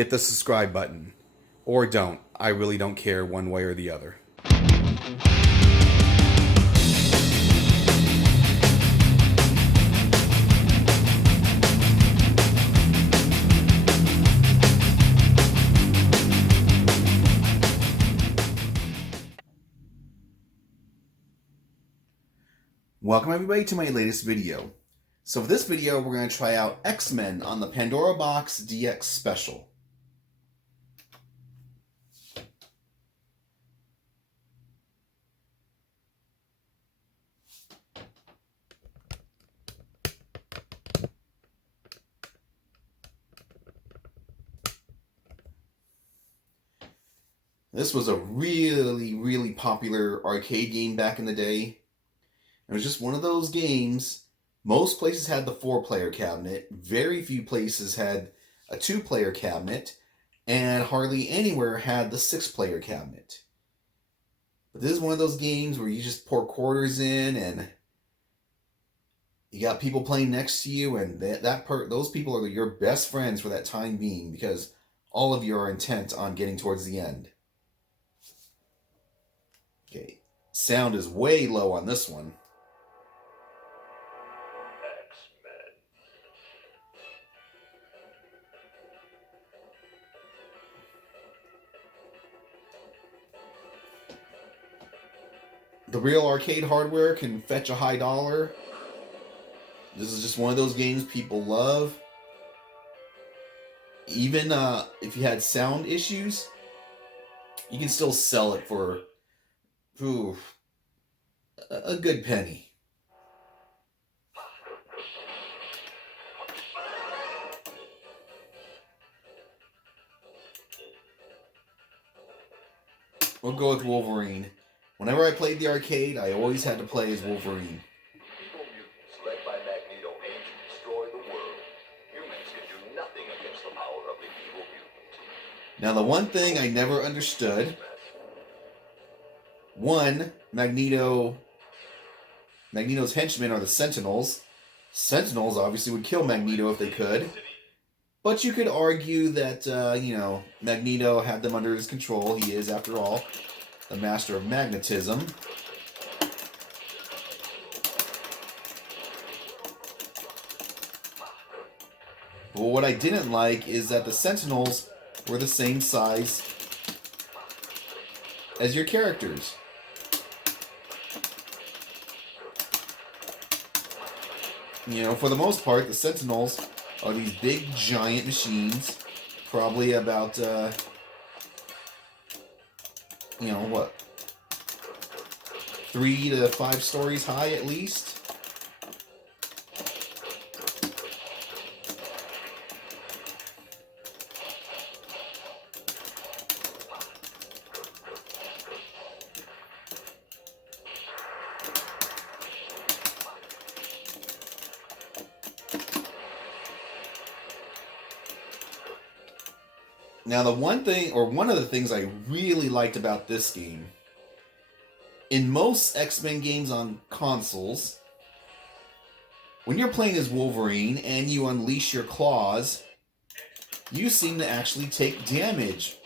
hit the subscribe button. Or don't. I really don't care one way or the other. Welcome everybody to my latest video. So for this video, we're going to try out X-Men on the Pandora Box DX Special. This was a really popular arcade game back in the day. It was just one of those games. Most places had the 4-player cabinet. Very few places had a 2-player cabinet. And hardly anywhere had the 6-player cabinet. But this is one of those games where you just pour quarters in and you got people playing next to you, and those people are your best friends for that time being, because all of you are intent on getting towards the end. Okay, sound is way low on this one. The real arcade hardware can fetch a high dollar. This is just one of those games people love. Even if you had sound issues, you can still sell it for a good penny. We'll go with Wolverine. Whenever I played the arcade, I always had to play as Wolverine. Evil mutants led by Magneto aim to destroy the world. Humans can do nothing against the power of the evil mutant. Now, the one thing I never understood, Magneto's henchmen are the Sentinels. Sentinels obviously would kill Magneto if they could. But you could argue that, Magneto had them under his control. He is, after all, the master of magnetism. But what I didn't like is that the Sentinels were the same size as your characters. For the most part, the Sentinels are these big, giant machines, probably about, 3 to 5 stories high at least. Now, one of the things I really liked about this game, in most X-Men games on consoles, when you're playing as Wolverine and you unleash your claws, you seem to actually take damage.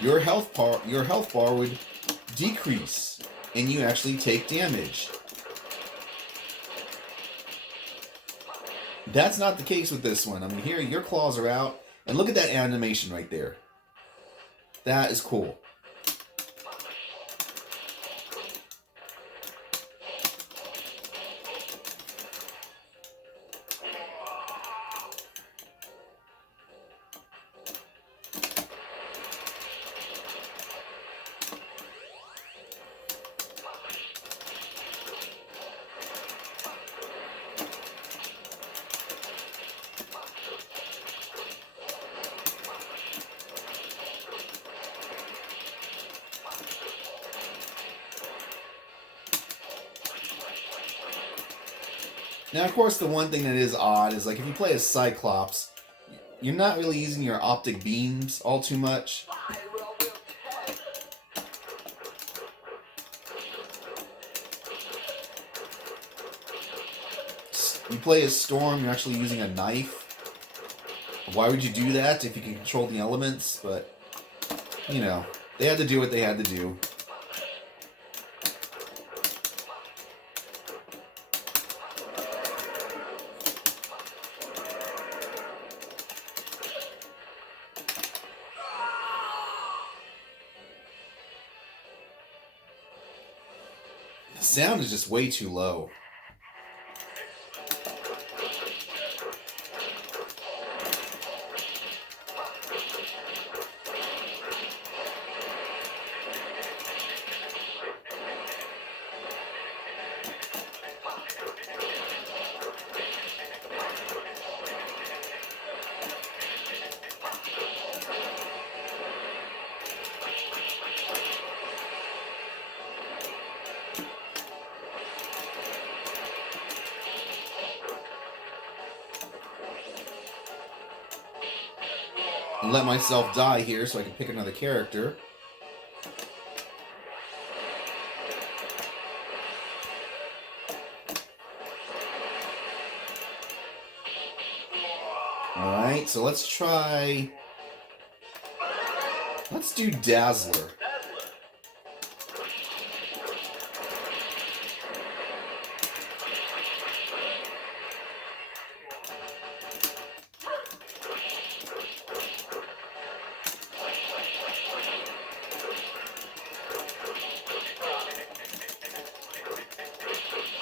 Your health bar would decrease, and you actually take damage. That's not the case with this one. I mean, here your claws are out. And look at that animation right there. That is cool. Now, of course, the one thing that is odd is, like, if you play as Cyclops, you're not really using your optic beams all too much. You play as Storm, you're actually using a knife. Why would you do that if you can control the elements? But, you know, they had to do what they had to do. The sound is just way too low. Let myself die here so I can pick another character. Alright, so let's try... Let's do Dazzler.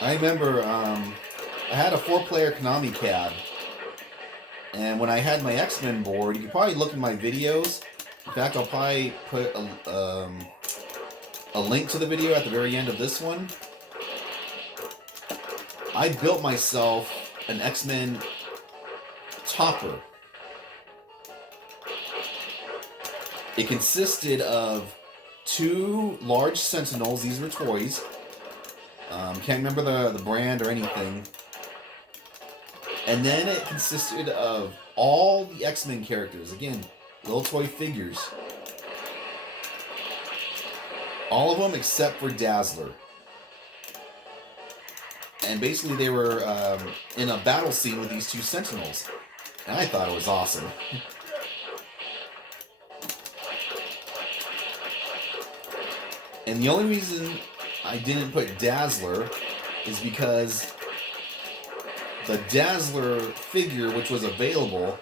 I remember I had a 4-player Konami CAD, and when I had my X-Men board, you can probably look in my videos. In fact, I'll probably put a link to the video at the very end of this one. I built myself an X-Men topper. It consisted of 2 large Sentinels. These were toys. Can't remember the brand or anything. And then it consisted of all the X-Men characters. Again, little toy figures. All of them except for Dazzler. And basically they were in a battle scene with these 2 Sentinels. And I thought it was awesome. And the only reason I didn't put Dazzler is because the Dazzler figure, which was available,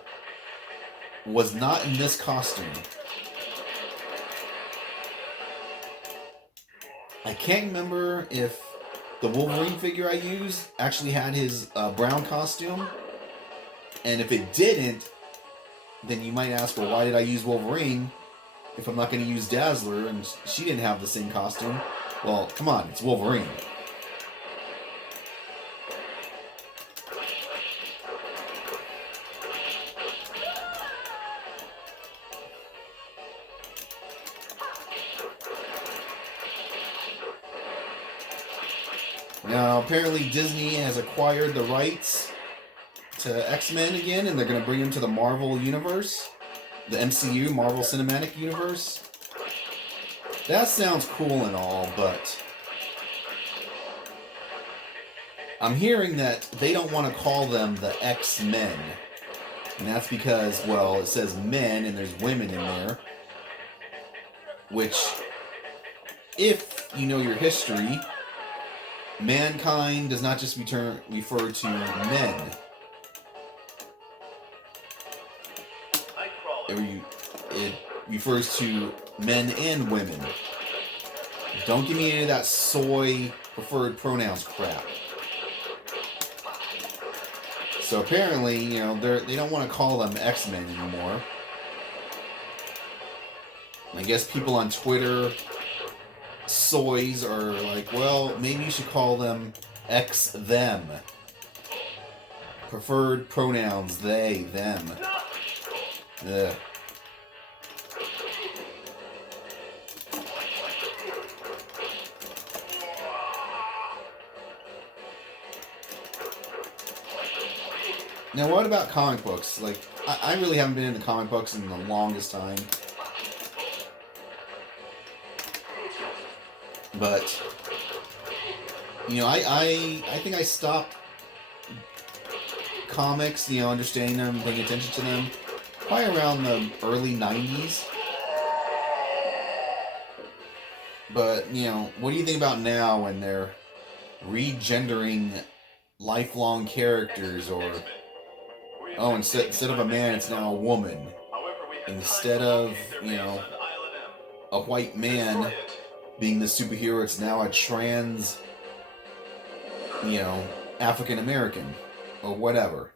was not in this costume. I can't remember if the Wolverine figure I used actually had his brown costume. And if it didn't, then you might ask, well, why did I use Wolverine if I'm not going to use Dazzler and she didn't have the same costume? Well, come on, it's Wolverine. Now, apparently Disney has acquired the rights to X-Men again, and they're going to bring them to the Marvel Universe. The MCU, Marvel Cinematic Universe. That sounds cool and all, but I'm hearing that they don't want to call them the X-Men. And that's because, well, it says men and there's women in there. Which, if you know your history, mankind does not just refer to men. It refers to men and women. Don't give me any of that soy preferred pronouns crap. So apparently, you know, they don't want to call them X-Men anymore. I guess people on Twitter, soys, are like, well, maybe you should call them X-them. Preferred pronouns, they, them. Ugh. Now, what about comic books? Like, I really haven't been into comic books in the longest time. But, you know, I think I stopped comics, you know, understanding them, paying attention to them probably around the early 90s. But, you know, what do you think about now when they're regendering lifelong characters, or, oh, instead of a man, it's now a woman. Instead of, you know, a white man being the superhero, it's now a trans, you know, African American, or whatever.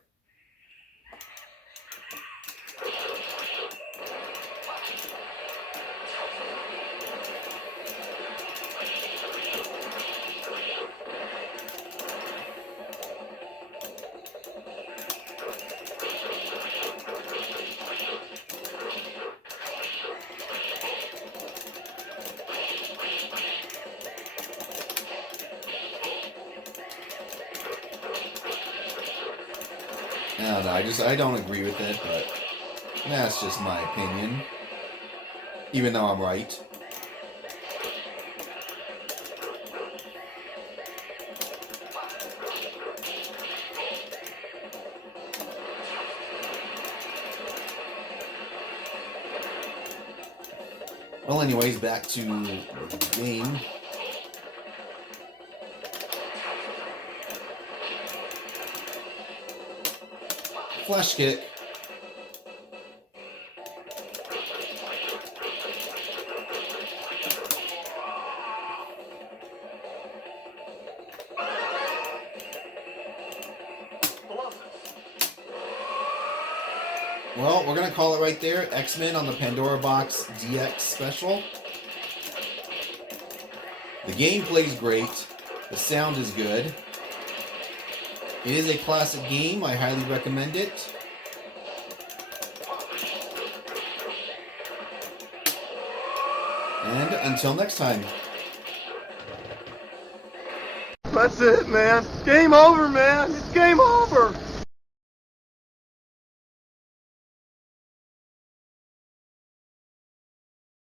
I don't know, I don't agree with it, but that's just my opinion. Even though I'm right. Well, anyways, back to the game. Flash kick. Well, we're going to call it right there. X-Men on the Pandora Box DX special. The gameplay's great. The sound is good. It is a classic game. I highly recommend it. And until next time. That's it, man. Game over, man. It's game over.